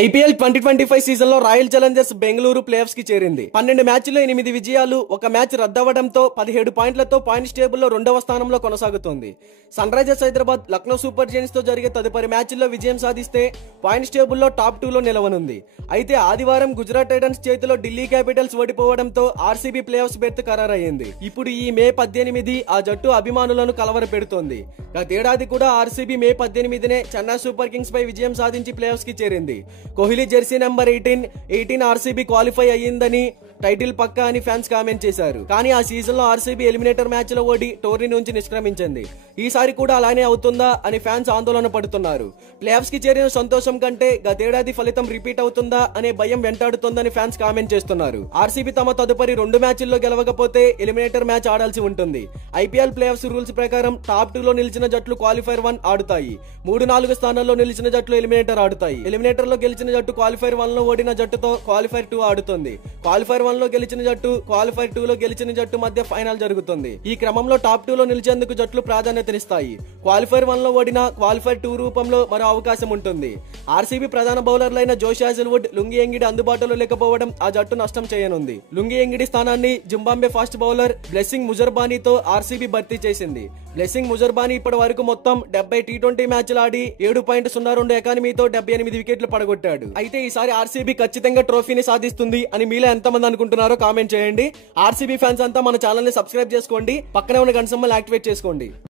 IPL 2025 season లో royal Challengers Bengaluru play offs కి చేరింది. 12 మ్యాచ్ల్లో 8 విజయాలు, ఒక మ్యాచ్ రద్దవడంతో 17 పాయింట్లతో పాయింట్స్ టేబుల్ లో 2వ స్థానంలో కొనసాగుతోంది. Sunrisers Hyderabad, Lucknow super giants తో జరిగే తదుపరి మ్యాచ్ల్లో విజయం సాధిస్తే పాయింట్స్ టేబుల్ లో టాప్ 2 లో నిలవనుంది. అయితే ఆదివారం గుజరాత్ టైటన్స్ చేతిలో ఢిల్లీ క్యాపిటల్స్ ఓడిపోవడంతో ఆర్సీబీ ప్లే ఆఫ్స్ బెర్త్ ఖరారయ్యింది. ఇప్పుడు ఈ మే 18 ఆ జట్టు అభిమానులను కలవరపెడుతోంది. గతేడాది కూడా ఆర్సీబీ మే 18నే చెన్నై సూపర్ కింగ్స్ పై విజయం సాధించి ప్లే ఆఫ్స్ కి చేరింది. Kohli Jersey number 18 RCB qualify అయ్యిందని, టైటిల్ పక్కా అని ఫ్యాన్స్ కామెంట్ చేశారు. కానీ ఆ సీజన్ లో ఆర్సీబీ ఎలిమినేటర్ మ్యాచ్ లో ఓడి టోర్నీ నుంచి నిష్క్రమించింది. ఈసారి కూడా అలానే అవుతుందా అని ఫ్యాన్స్ ఆందోళన పడుతున్నారు. ప్లే ఆఫ్స్ కి చేరిన సంతోషం కంటే గతేడాది ఫలితం రిపీట్ అవుతుందా అనే భయం వెంటాడుతోందని ఫ్యాన్స్ కామెంట్ చేస్తున్నారు. ఆర్సీబీ తమ తదుపరి 2 మ్యాచ్ల్లో గెలవకపోతే ఎలిమినేటర్ మ్యాచ్ ఆడాల్సి ఉంటుంది. ఐపీఎల్ ప్లే ఆఫ్స్ రూల్స్ ప్రకారం టాప్ 2 లో నిలిచిన జట్లు క్వాలిఫైర్ 1 ఆడుతాయి. 3-4 స్థానాల్లో నిలిచిన జట్లు ఎలిమినేటర్ ఆడుతాయి. ఎలిమినేటర్ లో గెలిచిన జట్టు క్వాలిఫైర్ 1 లో ఓడిన జట్టుతో క్వాలిఫైర్ 2 ఆడుతుంది. క్వాలిఫైర్ 1 లో గెలిచిన జట్టు క్వాలిఫైర్ 2 లో గెలిచిన జట్టు మధ్య ఫైనల్ జరుగుతుంది. ఈ క్రమంలో టాప్ 2 లో నిలిచేందుకు జట్లు ప్రాధాన్యతనిస్తాయి. క్వాలిఫైర్ 1 లో ఓడిన క్వాలిఫైర్ 2 రూపంలో మరో అవకాశం ఉంటుంది. ఆర్సీబీ ప్రధాన బౌలర్లైన జోష్ హాజెల్వుడ్, లుంగి ఎంగిడి అందుబాటులో లేకపోవడం ఆ జట్టు నష్టం చేయనుంది. లుంగి ఎంగిడి స్థానాన్ని జింబాబ్వే ఫాస్ట్ బౌలర్ బ్లెస్సింగ్ ముజర్బానీతో ఆర్సీబీ భర్తీ చేసింది. బ్లెస్సింగ్ ముజర్బానీ ఇప్పటి వరకు మొత్తం 70 టీ20 మ్యాచ్లు ఆడి 7.02 ఎకానమీతో 78 వికెట్లు పడగొట్టాడు. అయితే ఈసారి ఆర్సీబీ ఖచ్చితంగా ట్రోఫీని సాధిస్తుంది అని మీలో ఎంతమంది అనుకుంటున్నారో కామెంట్ చేయండి. ఆర్సీబీ ఫ్యాన్స్ అంతా మన ఛానల్ ని సబ్స్క్రైబ్ చేసుకోండి, పక్కనే ఉన్న గంట సింబల్ యాక్టివేట్ చేసుకోండి.